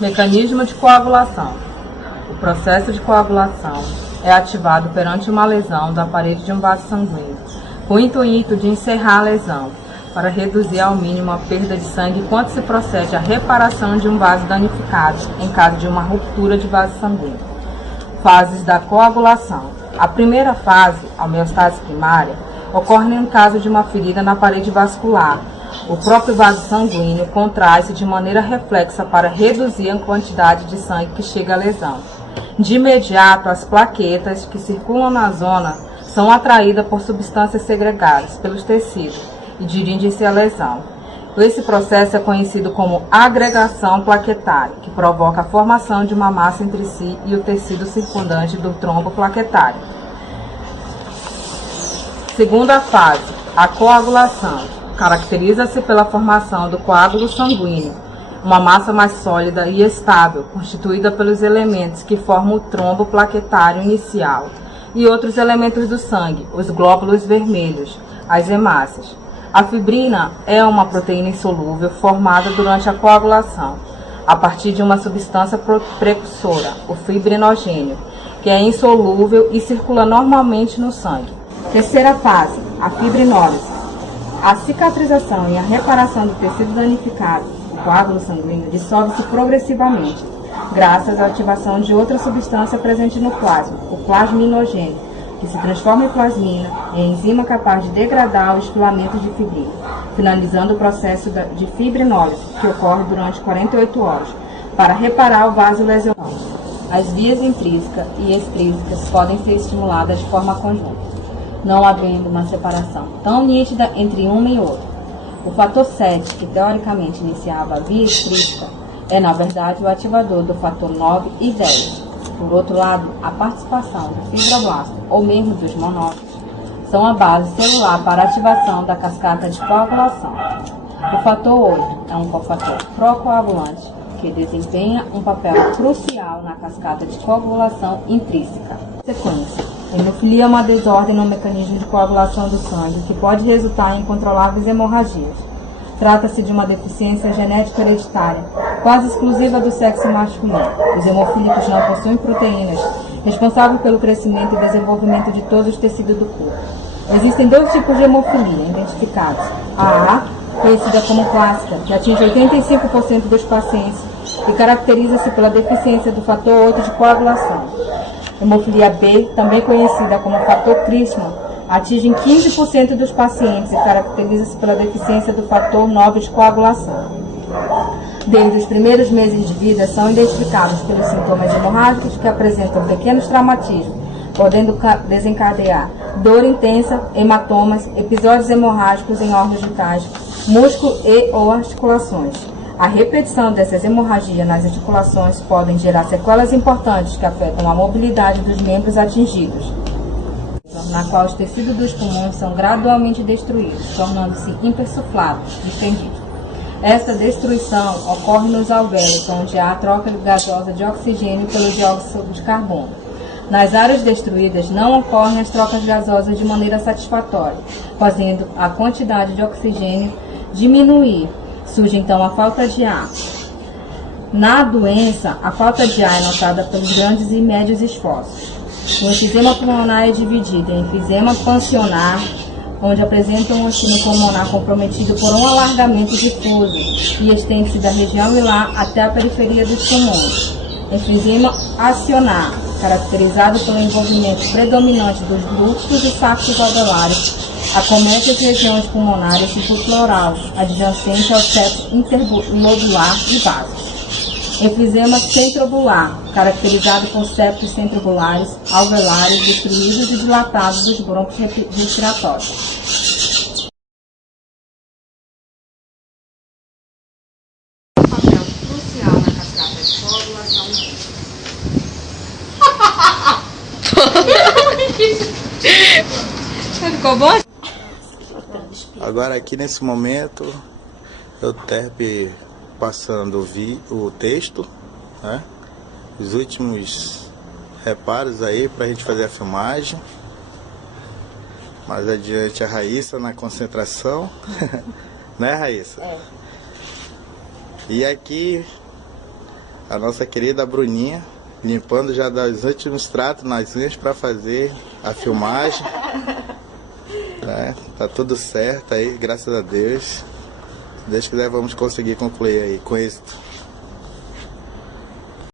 Mecanismo de coagulação. O processo de coagulação é ativado perante uma lesão da parede de um vaso sanguíneo, com o intuito de encerrar a lesão, para reduzir ao mínimo a perda de sangue enquanto se procede a reparação de um vaso danificado, em caso de uma ruptura de vaso sanguíneo. Fases da coagulação. A primeira fase, a homeostase primária, ocorre em caso de uma ferida na parede vascular. O próprio vaso sanguíneo contrai-se de maneira reflexa para reduzir a quantidade de sangue que chega à lesão. De imediato, as plaquetas que circulam na zona são atraídas por substâncias segregadas pelos tecidos e dirigem-se à lesão. Esse processo é conhecido como agregação plaquetária, que provoca a formação de uma massa entre si e o tecido circundante do trombo plaquetário. Segunda fase, a coagulação. Caracteriza-se pela formação do coágulo sanguíneo, uma massa mais sólida e estável, constituída pelos elementos que formam o trombo plaquetário inicial e outros elementos do sangue, os glóbulos vermelhos, as hemácias. A fibrina é uma proteína insolúvel formada durante a coagulação, a partir de uma substância precursora, o fibrinogênio, que é insolúvel e circula normalmente no sangue. Terceira fase, a fibrinólise. A cicatrização e a reparação do tecido danificado, o coágulo sanguíneo, dissolve-se progressivamente, graças à ativação de outra substância presente no plasma, o plasminogênio, que se transforma em plasmina, é enzima capaz de degradar os filamentos de fibrina, finalizando o processo de fibrinólise, que ocorre durante 48 horas, para reparar o vaso lesionado. As vias intrínseca e extrínsecas podem ser estimuladas de forma conjunta, não havendo uma separação tão nítida entre uma e outra. O fator 7, que teoricamente iniciava a via extrínseca, é na verdade o ativador do fator 9 e 10. Por outro lado, a participação do fibroblasto, ou mesmo dos monócitos, são a base celular para a ativação da cascata de coagulação. O fator 8 é um cofator procoagulante que desempenha um papel crucial na cascata de coagulação intrínseca. Sequência. Hemofilia é uma desordem no mecanismo de coagulação do sangue que pode resultar em incontroláveis hemorragias. Trata-se de uma deficiência genética hereditária, quase exclusiva do sexo masculino. Os hemofílicos não possuem proteínas responsáveis pelo crescimento e desenvolvimento de todos os tecidos do corpo. Existem dois tipos de hemofilia identificados. A A, conhecida como clássica, que atinge 85% dos pacientes e caracteriza-se pela deficiência do fator 8 de coagulação. Hemofilia B, também conhecida como fator Crispman, atinge 15% dos pacientes e caracteriza-se pela deficiência do fator 9 de coagulação. Desde os primeiros meses de vida, são identificados pelos sintomas hemorrágicos que apresentam pequenos traumatismos, podendo desencadear dor intensa, hematomas, episódios hemorrágicos em órgãos vitais, músculo e ou articulações. A repetição dessas hemorragias nas articulações podem gerar sequelas importantes que afetam a mobilidade dos membros atingidos, na qual os tecidos dos pulmões são gradualmente destruídos, tornando-se hipersuflados, distendidos. Esta destruição ocorre nos alvéolos, onde há a troca gasosa de oxigênio pelo dióxido de carbono. Nas áreas destruídas não ocorrem as trocas gasosas de maneira satisfatória, fazendo a quantidade de oxigênio diminuir. Surge então a falta de ar. Na doença, a falta de ar é notada pelos grandes e médios esforços. O enfisema pulmonar é dividido em enfisema pansionar, onde apresenta um ensino pulmonar comprometido por um alargamento difuso e estende-se da região hilar até a periferia dos pulmões. Enfisema acionar, caracterizado pelo envolvimento predominante dos ductos e sacos alveolares, acomete as regiões pulmonares e pleural, adjacente ao septo interlobular e básico. Enfisema centrobular, caracterizado por septos centrobulares, alveolares, destruídos e dilatados dos brônquios respiratórios. Papel crucial na cascata de coagulação. Ficou bom? Agora aqui nesse momento eu terpe passando o texto, né? Os últimos reparos aí pra gente fazer a filmagem. Mais adiante a Raíssa na concentração. Né, Raíssa? É. E aqui A nossa querida Bruninha, limpando já dos últimos tratos nas unhas para fazer a filmagem. Tá tudo certo aí, graças a Deus. Se Deus quiser, vamos conseguir concluir aí com êxito.